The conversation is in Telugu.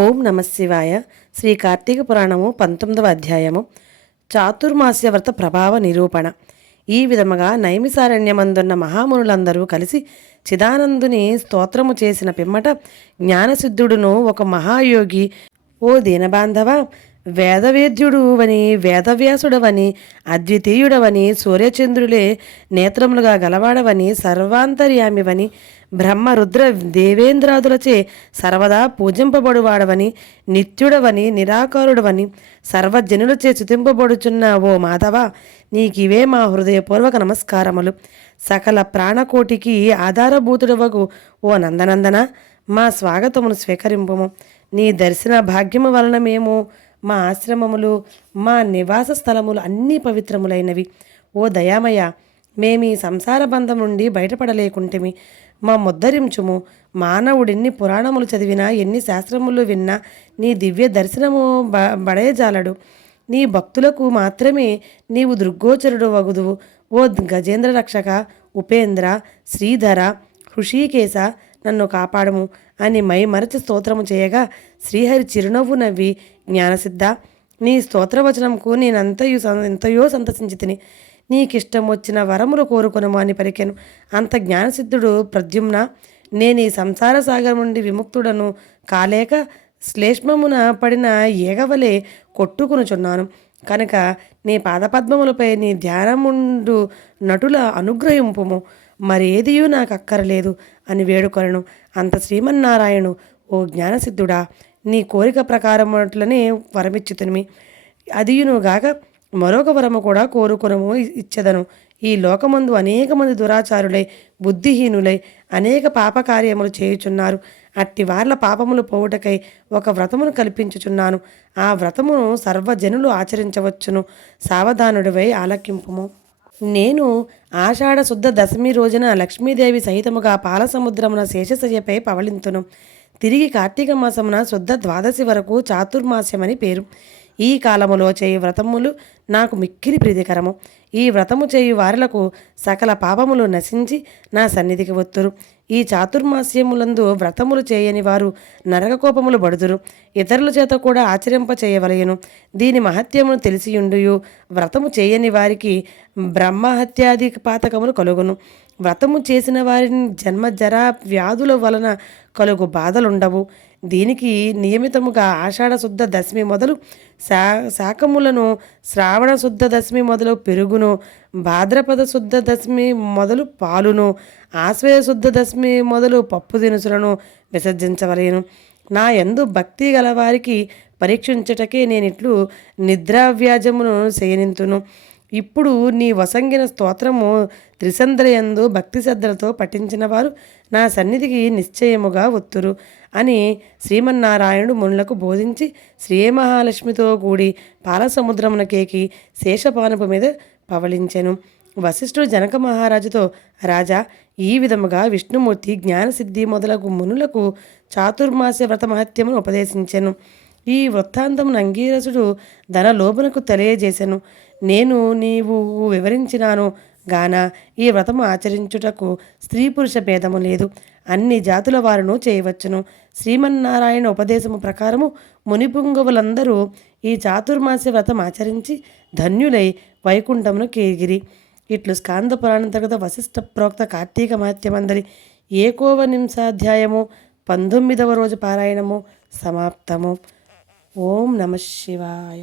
ఓం నమ శివాయ. శ్రీ కార్తీక పురాణము 19వ అధ్యాయము చాతుర్మాస్య వ్రత ప్రభావ నిరూపణ. ఈ విధముగా నైమిసారణ్యమందున్న మహామునులందరూ కలిసి చిదానందుని స్తోత్రము చేసిన పిమ్మట జ్ఞానసిద్ధుడును ఒక మహాయోగి, ఓ దీనబాంధవ, వేదవేద్యుడువని, వేదవ్యాసుడవని, అద్వితీయుడవని, సూర్యచంద్రులే నేత్రములుగా గలవాడవని, సర్వాంతర్యామివని, బ్రహ్మ రుద్ర దేవేంద్రాదులచే సర్వదా పూజింపబడువాడవని, నిత్యుడవని, నిరాకారుడవని, సర్వజనులచే స్తుతింపబడుచున్న ఓ మాధవ, నీకివే మా హృదయపూర్వక నమస్కారములు. సకల ప్రాణకోటికి ఆధారభూతుడవగు ఓ నందనందన, మా స్వాగతమును స్వీకరింపుము. నీ దర్శన భాగ్యము వలన మేము, మా ఆశ్రమములు, మా నివాస స్థలములు అన్నీ పవిత్రములైనవి. ఓ దయామయ, మేమీ సంసార బంధం నుండి బయటపడలేకుంటేమి. మా ముద్దరించుము. మానవుడిన్ని పురాణములు చదివినా, ఎన్ని శాస్త్రములు విన్నా నీ దివ్య దర్శనము బడయజాలడు. నీ భక్తులకు మాత్రమే నీవు దృగ్గోచరుడు వగుదువు. ఓ గజేంద్ర రక్షక, ఉపేంద్ర, శ్రీధర, హృషీకేశ, నన్ను కాపాడము అని మరచి స్తోత్రము చేయగా శ్రీహరి చిరునవ్వు నవ్వి, జ్ఞానసిద్ధ, నీ స్తోత్రవచనంకు ఎంతయో సంతసించి తిని, నీకిష్టం వచ్చిన వరములు కోరుకొనము అని పలికెను. అంత జ్ఞానసిద్ధుడు ప్రద్యుమ్న, నేను ఈ సంసార సాగరం నుండి విముక్తుడను కాలేక శ్లేష్మమున పడిన ఏగవలే కొట్టుకునుచున్నాను కనుక నీ పాదపద్మములపై నీ ధ్యానముండు నటుల అనుగ్రహింపుము, మరేదియూ నాకు అక్కరలేదు అని వేడుకొనను. అంత శ్రీమన్నారాయణు, ఓ జ్ఞానసిద్ధుడా, నీ కోరిక ప్రకారముట్లనే వరమిచ్చుతునిమి. అదియునుగాక మరొక వరము కూడా కోరుకొనము ఇచ్చెదను. ఈ లోకమందు అనేక మంది దురాచారులై, బుద్ధిహీనులై అనేక పాపకార్యములు చేయుచున్నారు. అట్టి వార్ల పాపములు పోవుటకై ఒక వ్రతమును కల్పించుచున్నాను. ఆ వ్రతమును సర్వజనులు ఆచరించవచ్చును. సావధానుడివై ఆలకింపుము. నేను ఆషాఢ శుద్ధ దశమి రోజున లక్ష్మీదేవి సహితముగా పాలసముద్రమున శేషశయ్యపై పవళింతును. తిరిగి కార్తీక మాసమున శుద్ధ ద్వాదశి వరకు చాతుర్మాస్యమని పేరు. ఈ కాలములో చేయు వ్రతములు నాకు మిక్కిలి ప్రీతికరము. ఈ వ్రతము చేయు వారులకు సకల పాపములు నశించి నా సన్నిధికి వత్తురు. ఈ చాతుర్మాస్యములందు వ్రతములు చేయని వారు నరకకోపములు బడుదురు. ఇతరుల చేత కూడా ఆచరింప చేయవలయను. దీని మహత్యమును తెలిసియుండుయు వ్రతము చేయని వారికి బ్రహ్మహత్యాది పాతకములు కలుగును. వ్రతము చేసిన వారిని జన్మజర వ్యాధుల వలన కలుగు బాధలుండవు. దీనికి నియమితముగా ఆషాఢ శుద్ధ దశమి మొదలు శాకములను, శ్రావణ శుద్ధ దశమి మొదలు పెరుగును, భాద్రపద శుద్ధ దశమి మొదలు పాలును, ఆశ్వయ శుద్ధ దశమి మొదలు పప్పు దినుసులను విసర్జించవలేను. నా యందు భక్తి గలవారికి పరీక్షించుటకే నేనిట్లు నిద్రావ్యాజమును చేయనింతును. ఇప్పుడు నీ వసంగిన స్తోత్రము త్రిసంధ్రయందు భక్తి శ్రద్ధలతో పఠించిన వారు నా సన్నిధికి నిశ్చయముగా వత్తురు అని శ్రీమన్నారాయణుడు మునులకు బోధించి శ్రీమహాలక్ష్మితో కూడి పాలసముద్రమునకేకి శేషపానుపు మీద పవళించెను. వశిష్ఠుడు జనక మహారాజుతో, రాజా, ఈ విధముగా విష్ణుమూర్తి జ్ఞానసిద్ధి మొదలగు మునులకు చాతుర్మాస్య వ్రత మహత్యమును ఉపదేశించెను. ఈ వృత్తాంతమును అంగీరసుడు ధనలోభునకు తెలియజేసెను. నేను నీవు వివరించినాను గాన ఈ వ్రతము ఆచరించుటకు స్త్రీ పురుష భేదము లేదు. అన్ని జాతుల వారును చేయవచ్చును. శ్రీమన్నారాయణ ఉపదేశము ప్రకారము మునిపుంగవులందరూ ఈ చాతుర్మాస్య వ్రతం ఆచరించి ధన్యులై వైకుంఠమును కేగిరి. ఇట్లు స్కాంద పురాణంతర్గత వశిష్ఠ ప్రోక్త కార్తీక మహత్యమందరి ఏకోవనింశాధ్యాయము 19వ రోజు పారాయణము సమాప్తము. ఓం నమ శివాయ.